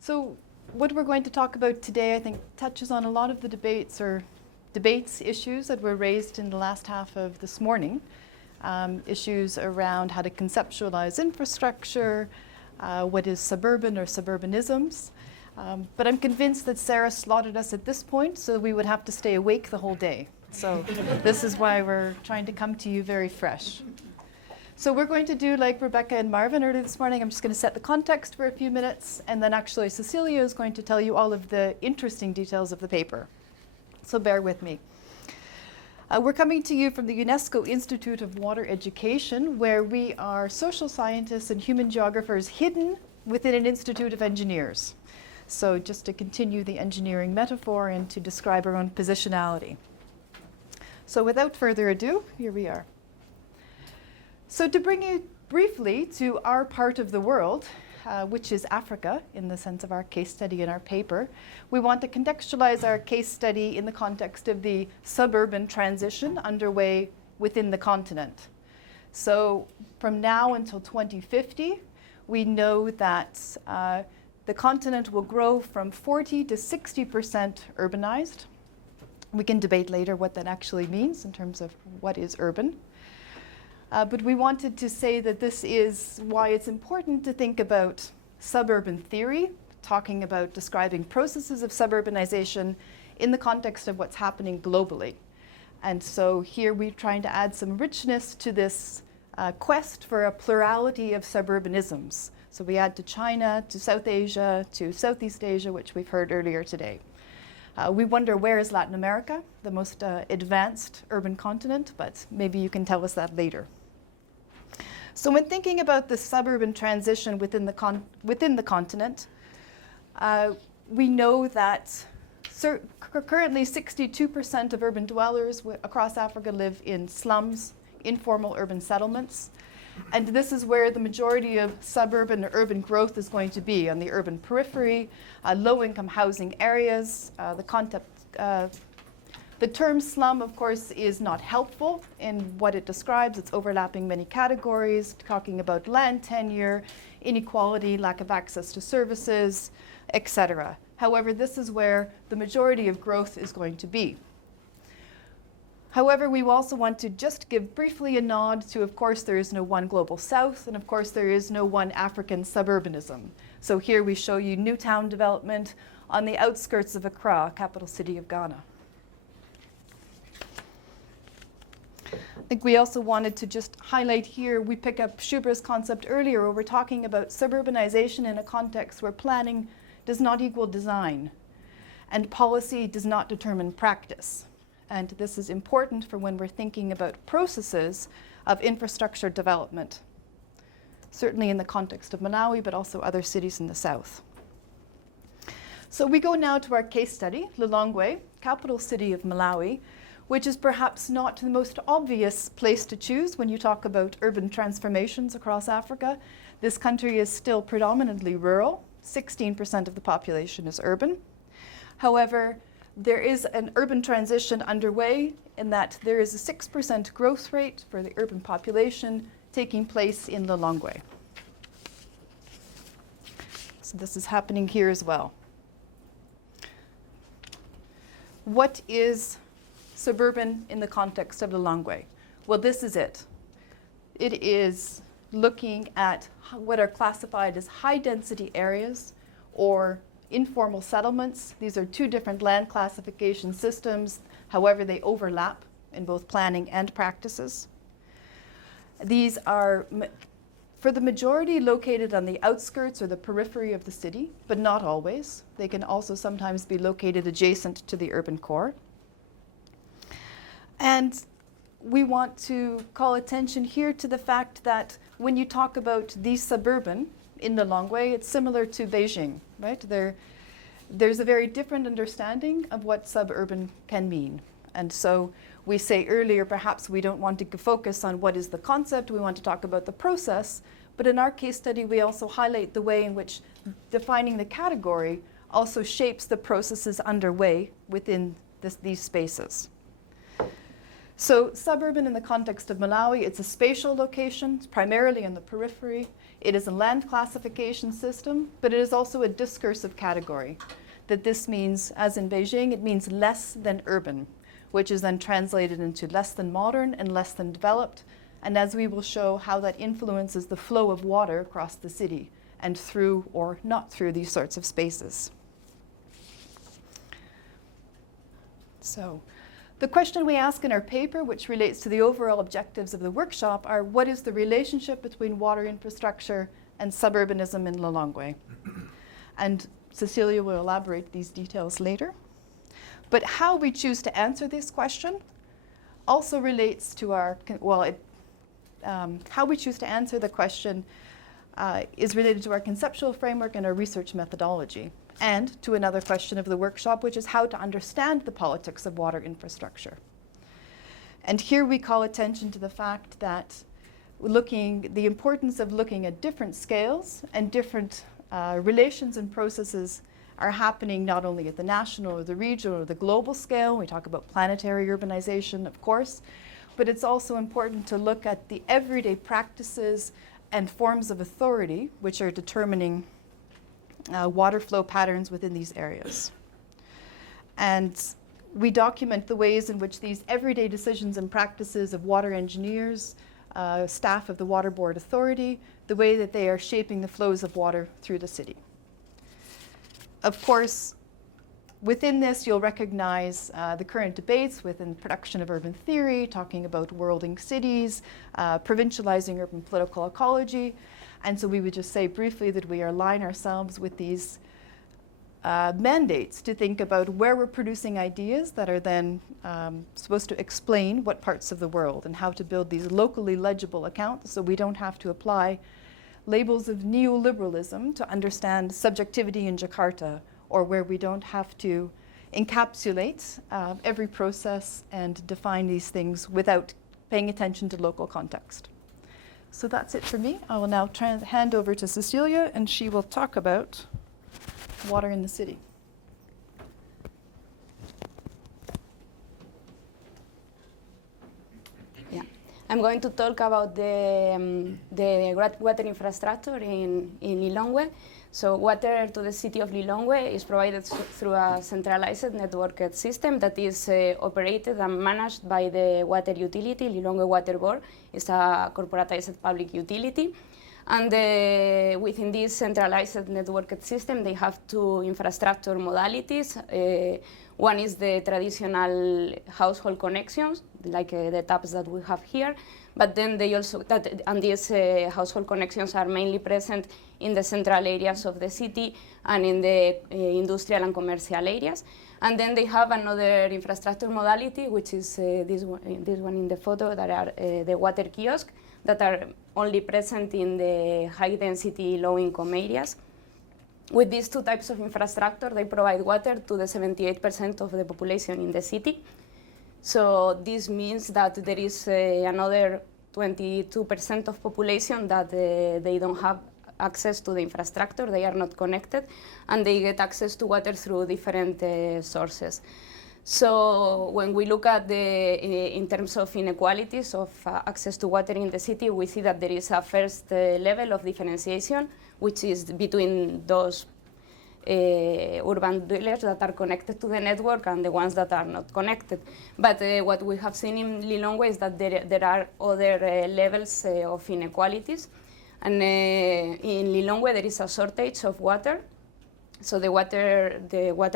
So what we're going to talk about today, I think, touches on a lot of the debates issues that were raised in the last half of this morning. Issues around how to conceptualize infrastructure, what is suburban or suburbanisms. But I'm convinced that Sarah slaughtered us at this point, so we would have to stay awake the whole day. So this is why we're trying to come to you very fresh. So we're going to do like Rebecca and Marvin earlier this morning. I'm just going to set the context for a few minutes, and then actually Cecilia is going to tell you all of the interesting details of the paper. So bear with me. We're coming to you from the UNESCO Institute of Water Education, where we are social scientists and human geographers hidden within an Institute of Engineers. So just to continue the engineering metaphor and to describe our own positionality. So without further ado, here we are. So to bring you briefly to our part of the world, which is Africa, in the sense of our case study in our paper, we want to contextualize our case study in the context of the suburban transition underway within the continent. So from now until 2050, we know that the continent will grow from 40 to 60% urbanized. We can debate later what that actually means in terms of what is urban. But we wanted to say that this is why it's important to think about suburban theory, talking about describing processes of suburbanization in the context of what's happening globally. And so here we're trying to add some richness to this quest for a plurality of suburbanisms. So we add to China, to South Asia, to Southeast Asia, which we've heard earlier today. We wonder, where is Latin America, the most advanced urban continent, but maybe you can tell us that later. So when thinking about the suburban transition within the continent, we know that currently 62% of urban dwellers across Africa live in slums, informal urban settlements. And this is where the majority of suburban or urban growth is going to be, on the urban periphery, low-income housing areas. The term slum, of course, is not helpful in what it describes. It's overlapping many categories, talking about land tenure, inequality, lack of access to services, etc. However, this is where the majority of growth is going to be. However, we also want to just give briefly a nod to, of course, there is no one global south, and of course, there is no one African suburbanism. So here we show you new town development on the outskirts of Accra, capital city of Ghana. I think we also wanted to just highlight here, we pick up Shubra's concept earlier, where we're talking about suburbanization in a context where planning does not equal design, and policy does not determine practice. And this is important for when we're thinking about processes of infrastructure development, certainly in the context of Malawi, but also other cities in the south. So we go now to our case study, Lilongwe, capital city of Malawi, which is perhaps not the most obvious place to choose when you talk about urban transformations across Africa. This country is still predominantly rural. 16% of the population is urban. However, there is an urban transition underway in that there is a 6% growth rate for the urban population taking place in Lilongwe. So this is happening here as well. What is suburban in the context of Lilongwe? Well, this is it. It is looking at what are classified as high-density areas or informal settlements. These are two different land classification systems. However, they overlap in both planning and practices. These are, for the majority, located on the outskirts or the periphery of the city, but not always. They can also sometimes be located adjacent to the urban core. And we want to call attention here to the fact that when you talk about the suburban in Lilongwe, it's similar to Beijing, right? There's a very different understanding of what suburban can mean. And so we say earlier, perhaps we don't want to focus on what is the concept, we want to talk about the process. But in our case study, we also highlight the way in which defining the category also shapes the processes underway within these spaces. So suburban in the context of Malawi, it's a spatial location, it's primarily in the periphery. It is a land classification system, but it is also a discursive category. That this means, as in Beijing, it means less than urban, which is then translated into less than modern and less than developed. And as we will show, how that influences the flow of water across the city and through or not through these sorts of spaces. So, the question we ask in our paper, which relates to the overall objectives of the workshop, are what is the relationship between water infrastructure and suburbanism in Lilongwe? And Cecilia will elaborate these details later. But how we choose to answer this question also relates to our, how we choose to answer the question is related to our conceptual framework and our research methodology, and to another question of the workshop, which is how to understand the politics of water infrastructure. And here we call attention to the fact that the importance of looking at different scales and different relations and processes are happening not only at the national or the regional or the global scale. We talk about planetary urbanization, of course, but it's also important to look at the everyday practices and forms of authority which are determining water flow patterns within these areas. And we document the ways in which these everyday decisions and practices of water engineers, staff of the Water Board Authority, the way that they are shaping the flows of water through the city. Of course, within this, you'll recognize the current debates within production of urban theory, talking about worlding cities, provincializing urban political ecology. And so we would just say briefly that we align ourselves with these mandates to think about where we're producing ideas that are then supposed to explain what parts of the world and how to build these locally legible accounts so we don't have to apply labels of neoliberalism to understand subjectivity in Jakarta, or where we don't have to encapsulate every process and define these things without paying attention to local context. So that's it for me. I will now hand over to Cecilia, and she will talk about water in the city. Yeah, I'm going to talk about the water infrastructure in Lilongwe. So water to the city of Lilongwe is provided through a centralized networked system that is operated and managed by the water utility. Lilongwe Water Board is a corporatized public utility. And within this centralized networked system, they have two infrastructure modalities. One is the traditional household connections, like the taps that we have here. But then they also, and these household connections are mainly present in the central areas of the city and in the industrial and commercial areas. And then they have another infrastructure modality, which is this one in the photo, that are the water kiosks that are only present in the high-density, low-income areas. With these two types of infrastructure, they provide water to the 78% of the population in the city. So this means that there is another 22% of population that they don't have access to the infrastructure, they are not connected, and they get access to water through different sources. So when we look at in terms of inequalities of access to water in the city, we see that there is a first level of differentiation, which is between those urban dwellers that are connected to the network and the ones that are not connected. But what we have seen in Lilongwe is that there are other levels of inequalities. And in Lilongwe, there is a shortage of water. So the water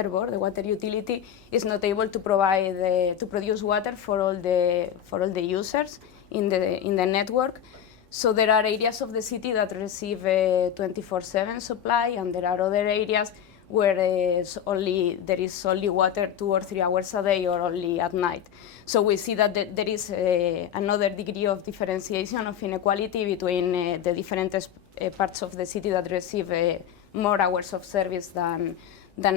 board, the water utility, is not able to provide to produce water for all the users in the network. So there are areas of the city that receive 24/7 supply, and there are other areas where there is only water 2 or 3 hours a day, or only at night. So we see that there is another degree of differentiation of inequality between the different parts of the city that receive more hours of service than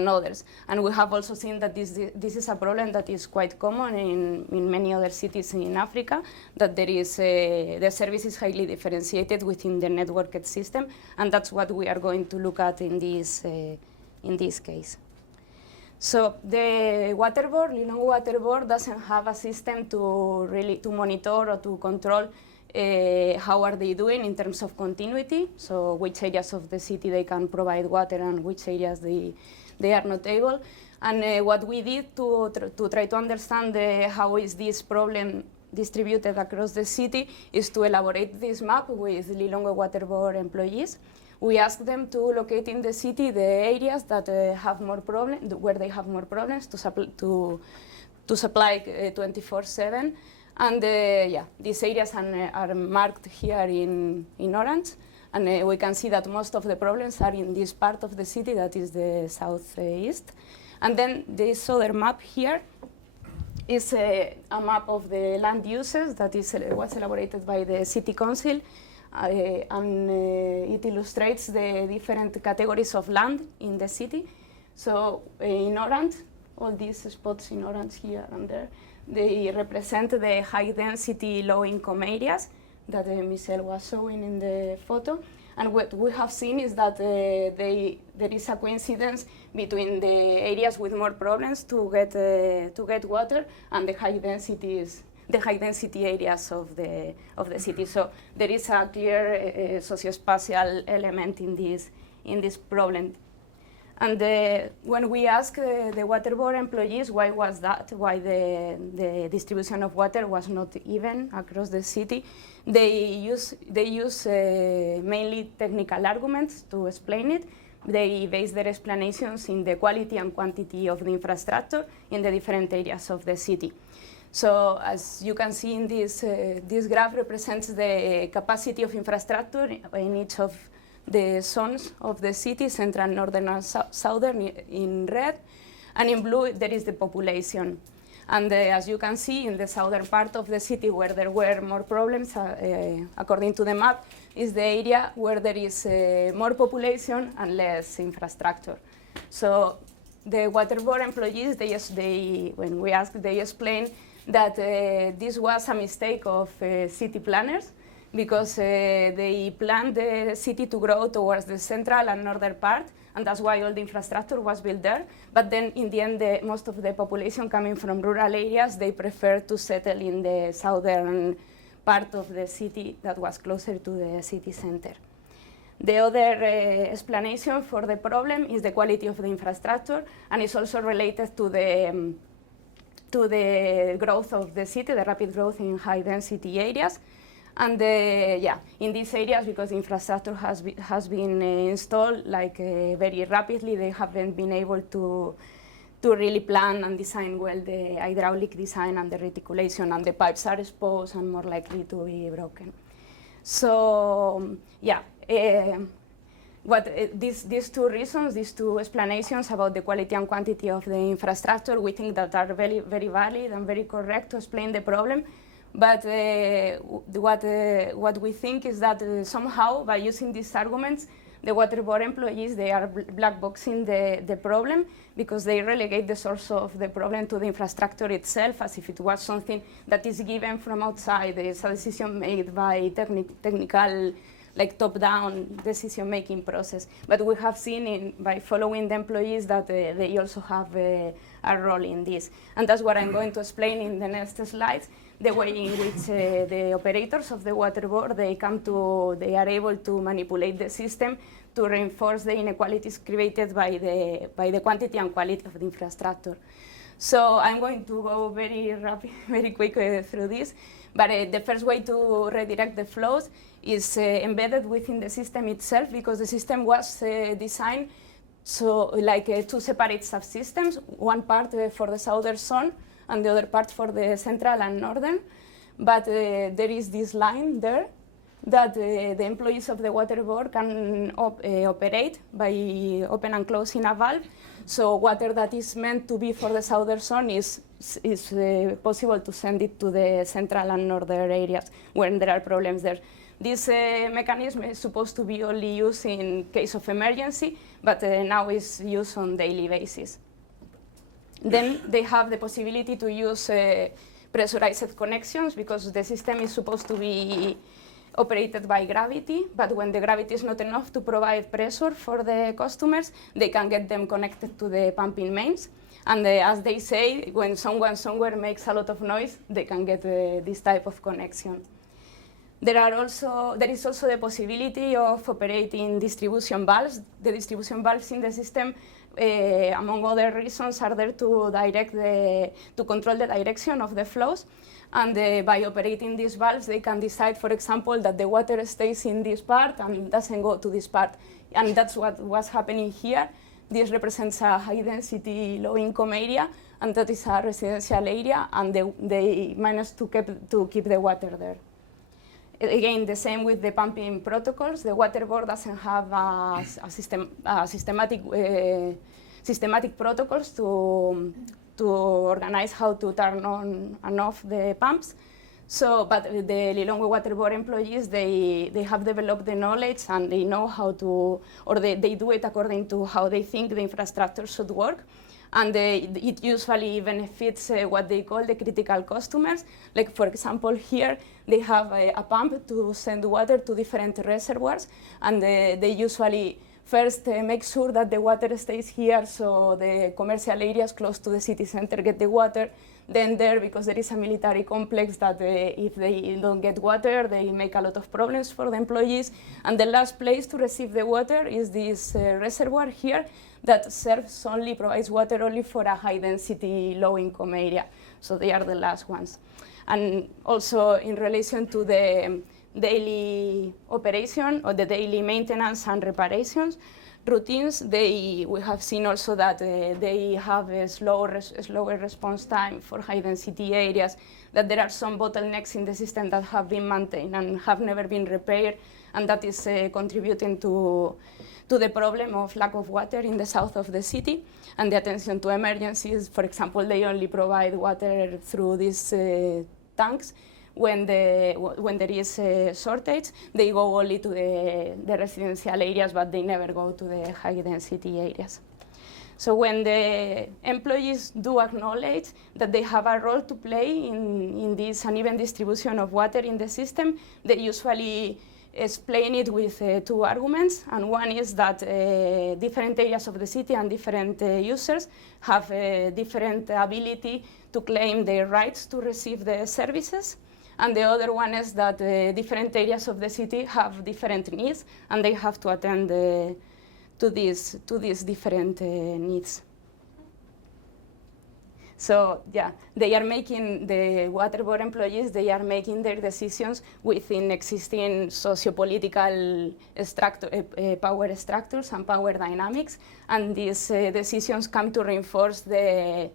others. And we have also seen that this is a problem that is quite common in many other cities in Africa, that there is the service is highly differentiated within the networked system, and that's what we are going to look at in this case. So the water board, Lilongwe Water Board, doesn't have a system to monitor or to control how are they doing in terms of continuity, so which areas of the city they can provide water and which areas they are not able. And what we did to try to understand how is this problem distributed across the city is to elaborate this map with Lilongwe Water Board employees. We asked them to locate in the city the areas that have more problems, where they have more problems to supply 24/7. And yeah, these areas are marked here in orange. And we can see that most of the problems are in this part of the city, that is the southeast. And then this other map here is a map of the land uses that was elaborated by the city council. And it illustrates the different categories of land in the city. So in orange, all these spots in orange here and there, they represent the high density, low income areas that Michelle was showing in the photo. And what we have seen is that there is a coincidence between the areas with more problems to get water and the high density areas of the city. So there is a clear socio-spatial element in this problem. And when we asked the water board employees why was that, why the distribution of water was not even across the city, they use mainly technical arguments to explain it. They base their explanations in the quality and quantity of the infrastructure in the different areas of the city. So as you can see in this graph represents the capacity of infrastructure in each of the zones of the city, central, northern, and southern in red, and in blue there is the population. And as you can see, in the southern part of the city where there were more problems, according to the map, is the area where there is more population and less infrastructure. So the water board employees, when we asked, they explained that this was a mistake of city planners, because they planned the city to grow towards the central and northern part, and that's why all the infrastructure was built there. But then in the end, most of the population coming from rural areas, they preferred to settle in the southern part of the city that was closer to the city center. The other explanation for the problem is the quality of the infrastructure, and it's also related to the growth of the city, the rapid growth in high density areas. And yeah, in these areas, because infrastructure has been installed very rapidly, they haven't been able to really plan and design well the hydraulic design and the reticulation, and the pipes are exposed and more likely to be broken. So yeah, these two reasons, these two explanations about the quality and quantity of the infrastructure, we think that are very, very valid and very correct to explain the problem. But what we think is that somehow, by using these arguments, the water board employees, they are black boxing the problem, because they relegate the source of the problem to the infrastructure itself, as if it was something that is given from outside. It's a decision made by technical, top-down decision-making process. But we have seen by following the employees that they also have a role in this. And that's what I'm going to explain in the next slides, the way in which the operators of the water board, they are able to manipulate the system to reinforce the inequalities created by the quantity and quality of the infrastructure. So I'm going to go very quick through this. But the first way to redirect the flows is embedded within the system itself, because the system was designed two separate subsystems, one part for the southern zone and the other part for the central and northern. But there is this line there that the employees of the water board can operate by open and closing a valve. So water that is meant to be for the southern zone is possible to send it to the central and northern areas when there are problems there. This mechanism is supposed to be only used in case of emergency, but now is used on daily basis. Then they have the possibility to use pressurized connections, because the system is supposed to be operated by gravity, but when the gravity is not enough to provide pressure for the customers, they can get them connected to the pumping mains. And as they say, when someone somewhere makes a lot of noise, they can get this type of connection. There is also the possibility of operating distribution valves. The distribution valves in the system, among other reasons, are there to control the direction of the flows. And by operating these valves, they can decide, for example, that the water stays in this part and doesn't go to this part. And that's what was happening here. This represents a high-density, low-income area, and that is a residential area, and they managed to keep the water there. Again, the same with the pumping protocols. The water board doesn't have systematic protocols to organize how to turn on and off the pumps. So, but the Lilongwe Water Board employees, they have developed the knowledge and they know how to, or they do it according to how they think the infrastructure should work. And it usually benefits what they call the critical customers. Like, for example, here they have a pump to send water to different reservoirs, and they usually first make sure that the water stays here, so the commercial areas close to the city center get the water. Then there, because there is a military complex, that if they don't get water, they make a lot of problems for the employees. And the last place to receive the water is this reservoir here that provides water only for a high-density, low-income area. So they are the last ones. And also in relation to the daily operation or the daily maintenance and reparations routines, we have seen also that they have a slower response time for high-density areas, that there are some bottlenecks in the system that have been maintained and have never been repaired, and that is contributing to the problem of lack of water in the south of the city. And the attention to emergencies, for example, they only provide water through these tanks. When there is a shortage, they go only to the residential areas, but they never go to the high-density areas. So when the employees do acknowledge that they have a role to play in this uneven distribution of water in the system, they usually explain it with two arguments. And one is that different areas of the city and different users have a different ability to claim their rights to receive the services. And the other one is that different areas of the city have different needs, and they have to attend to these different needs. So yeah, they are making, the water board employees, they are making their decisions within existing socio-political power structures and power dynamics, and these decisions come to reinforce the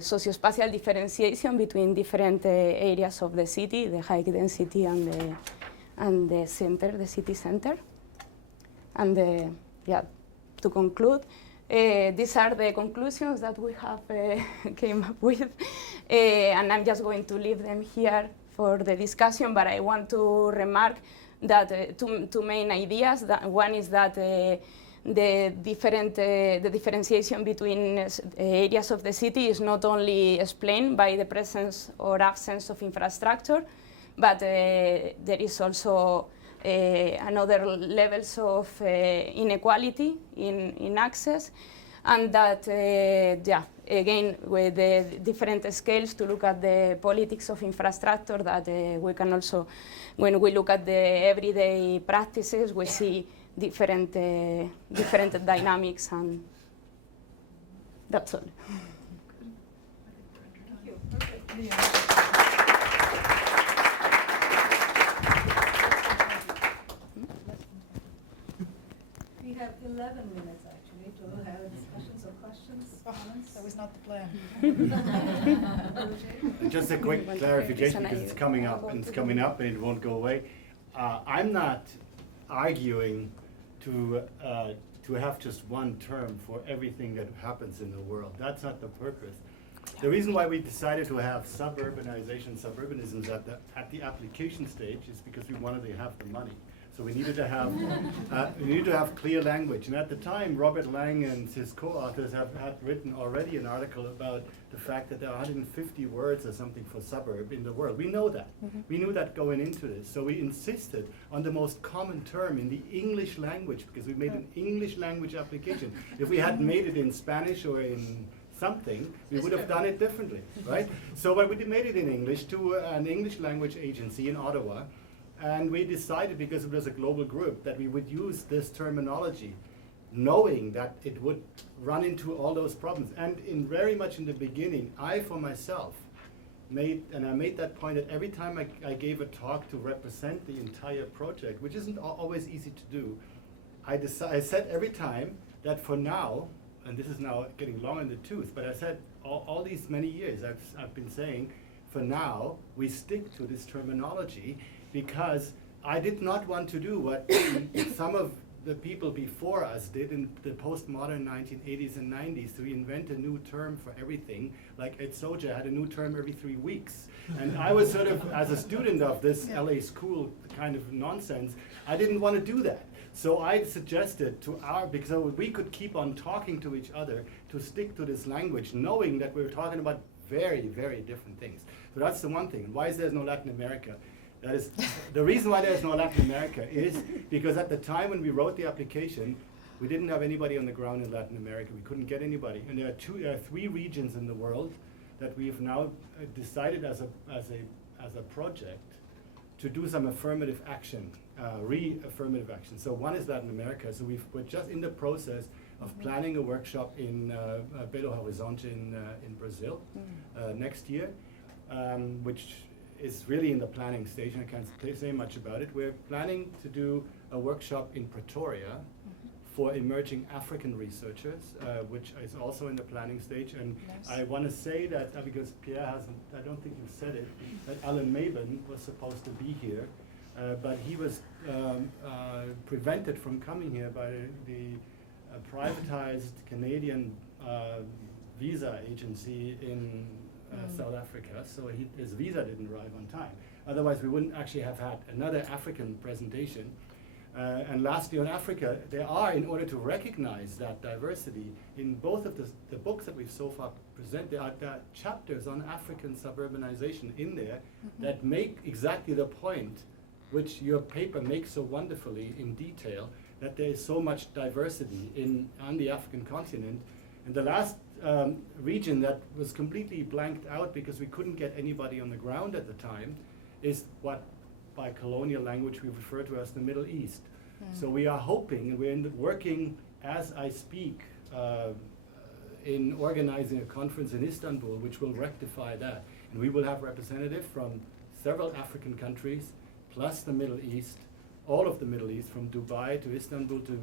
socio-spatial differentiation between different areas of the city, the high density and the center, the city center. And yeah, to conclude, these are the conclusions that we have came up with, and I'm just going to leave them here for the discussion, but I want to remark that two main ideas. One is that the differentiation between areas of the city is not only explained by the presence or absence of infrastructure, but there is also another levels of inequality in access, and that, yeah, again, with the different scales to look at the politics of infrastructure, that we can also, when we look at the everyday practices, we see different dynamics, and that's all. Thank you. We have 11 minutes actually to have discussions or questions, comments. That was not the plan. Just a quick clarification, because it's coming up and it won't go away. I'm not arguing to have just one term for everything that happens in the world. That's not the purpose. The reason why we decided to have suburbanism at the application stage is because we wanted to have the money. So we needed to have clear language. And at the time, Robert Lang and his co-authors had written already an article about the fact that there are 150 words or something for suburb in the world. We know that. Mm-hmm. We knew that going into this. So we insisted on the most common term in the English language, because we made an English language application. If we had made it in Spanish or in something, we would have done it differently, right? So but we made it in English to an English language agency in Ottawa, and we decided, because it was a global group, that we would use this terminology, knowing that it would run into all those problems. And very much in the beginning, I for myself made that point that every time I gave a talk to represent the entire project, which isn't always easy to do, I said every time that for now, and this is now getting long in the tooth, but I said all these many years I've been saying, for now we stick to this terminology, because I did not want to do what some of the people before us did in the postmodern 1980s and 90s, to invent a new term for everything. Like Ed Soja had a new term every 3 weeks. And I was sort of, as a student of this LA school kind of nonsense, I didn't want to do that. So I suggested because we could keep on talking to each other, to stick to this language, knowing that we were talking about very, very different things. So that's the one thing. Why is there no Latin America? That is, the reason why there's no Latin America is because at the time when we wrote the application, we didn't have anybody on the ground in Latin America. We couldn't get anybody. And there are 3 regions in the world that we've now decided as a project to do some affirmative action, re-affirmative action. So one is Latin America. So we're just in the process of planning a workshop in Belo Horizonte in Brazil next year, which is really in the planning stage, and I can't say much about it. We're planning to do a workshop in Pretoria for emerging African researchers, which is also in the planning stage. And nice. I want to say that, because Pierre hasn't, I don't think you said it, that Alan Maben was supposed to be here, but he was prevented from coming here by the privatized Canadian visa agency in South Africa, so his visa didn't arrive on time. Otherwise, we wouldn't actually have had another African presentation. And lastly, on Africa, there are, in order to recognize that diversity, in both of the books that we've so far presented, there are chapters on African suburbanization in there that make exactly the point which your paper makes so wonderfully in detail, that there is so much diversity on the African continent. And the last region that was completely blanked out because we couldn't get anybody on the ground at the time is what by colonial language we refer to as the Middle East. So we are hoping, and we're working as I speak in organizing a conference in Istanbul which will rectify that. And we will have representatives from several African countries, plus the Middle East, all of the Middle East, from Dubai to Istanbul to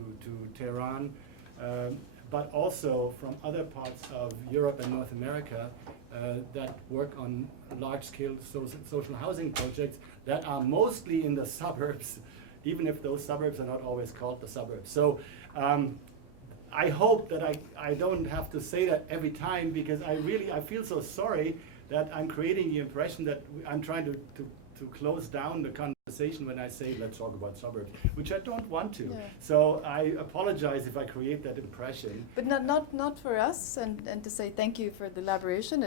Tehran, but also from other parts of Europe and North America that work on large-scale social housing projects that are mostly in the suburbs, even if those suburbs are not always called the suburbs. So I hope that I don't have to say that every time, because I feel so sorry that I'm creating the impression that I'm trying to close down the conversation when I say let's talk about suburbs, which I don't want to. Yeah. So I apologize if I create that impression. But not for us, and to say thank you for the elaboration.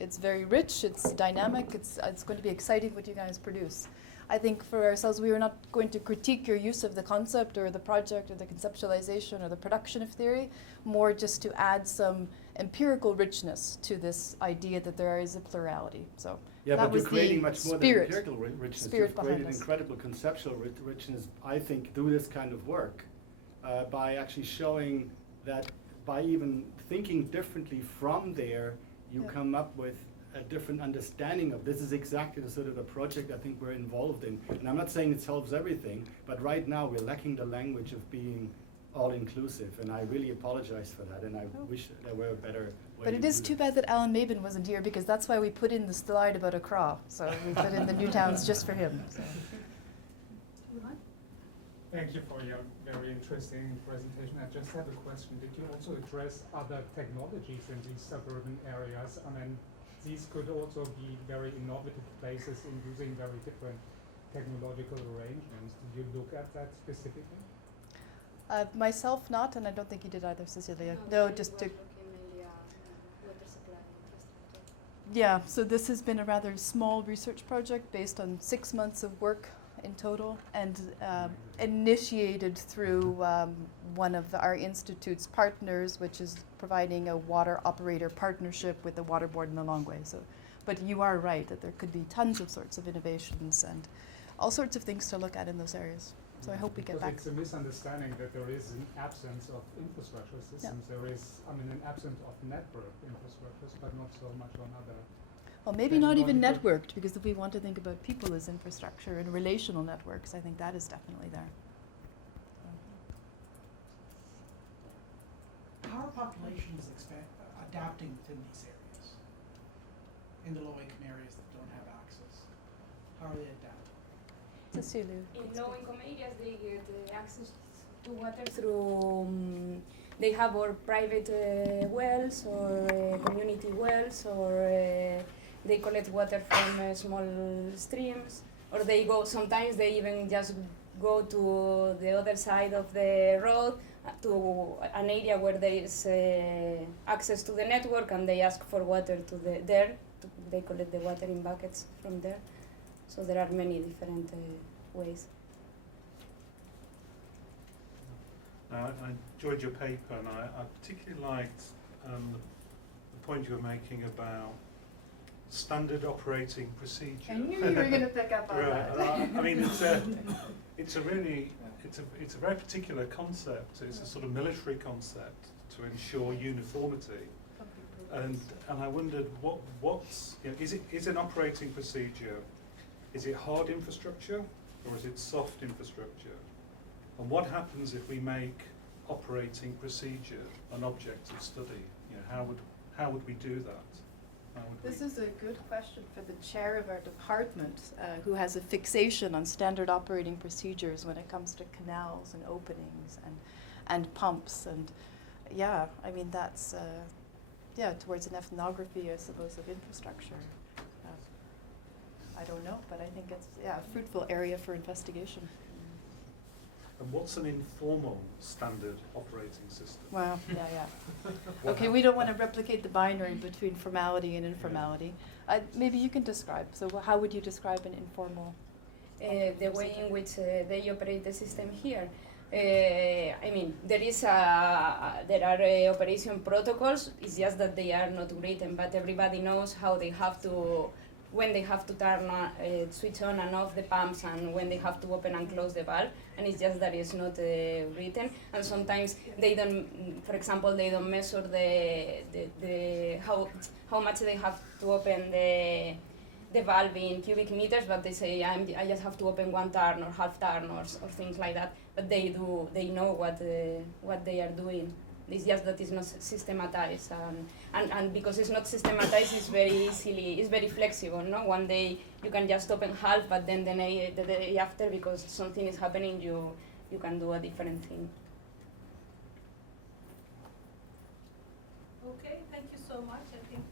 It's very rich, it's dynamic, it's going to be exciting what you guys produce. I think for ourselves, we are not going to critique your use of the concept or the project or the conceptualization or the production of theory, more just to add some empirical richness to this idea that there is a plurality. So yeah, that but was you're creating much more than empirical richness. You've created us. Incredible conceptual richness, I think, through this kind of work, by actually showing that by even thinking differently from there, you come up with a different understanding of this. Is exactly the sort of the project I think we're involved in. And I'm not saying it solves everything, but right now we're lacking the language of being all-inclusive, and I really apologize for that, and I wish there were a better way. But it is too bad that Alan Maben wasn't here, because that's why we put in the slide about Accra. So we put in the new towns just for him. So. Thank you for your very interesting presentation. I just have a question. Did you also address other technologies in these suburban areas? I mean, these could also be very innovative places in using very different technological arrangements. Did you look at that specifically? Myself not, and I don't think you did either, Cecilia. No, just to... Yeah, so this has been a rather small research project based on 6 months of work in total, and initiated through one of our institute's partners, which is providing a water operator partnership with the water board in the Lilongwe. So, but you are right that there could be tons of sorts of innovations and all sorts of things to look at in those areas. So I hope we get back. It's a misunderstanding that there is an absence of infrastructure systems. Yeah. There is, an absence of network infrastructures, but not so much on other. Well, maybe not even networked, because if we want to think about people as infrastructure and relational networks, I think that is definitely there. How are populations adapting within these areas? In the low-income areas that don't have access, how are they adapting? Cecilia. In low-income areas, they get access to water through, they have or private wells or community wells, or they collect water from small streams, or they go, sometimes they even just go to the other side of the road to an area where there is access to the network, and they ask for water to they collect the water in buckets from there. So there are many different ways. I enjoyed your paper, and I particularly liked the point you were making about standard operating procedure. I knew you were going to pick up on that. It's a very particular concept. It's a sort of military concept to ensure uniformity. And I wondered is an operating procedure, is it hard infrastructure or is it soft infrastructure? And what happens if we make operating procedure an object of study? How would we do that? This is a good question for the chair of our department, who has a fixation on standard operating procedures when it comes to canals and openings and pumps, and that's towards an ethnography, I suppose, of infrastructure. I don't know, but I think it's a fruitful area for investigation. And what's an informal standard operating system? Well, Okay, we don't want to replicate the binary between formality and informality. Maybe you can describe. So how would you describe an informal? The way in which they operate the system here. There are operation protocols. It's just that they are not written, but everybody knows how they have to, when they have to switch on and off the pumps, and when they have to open and close the valve. And it's just that it's not written. And sometimes they don't, for example, they don't measure how much they have to open the valve in cubic meters, but they say I just have to open 1 turn or half turn or things like that. But they know what they are doing. It's just that it's not systematized, and because it's not systematized, it's very flexible. No, one day you can just open half, but then the day after, because something is happening, you can do a different thing. Okay, thank you so much. I think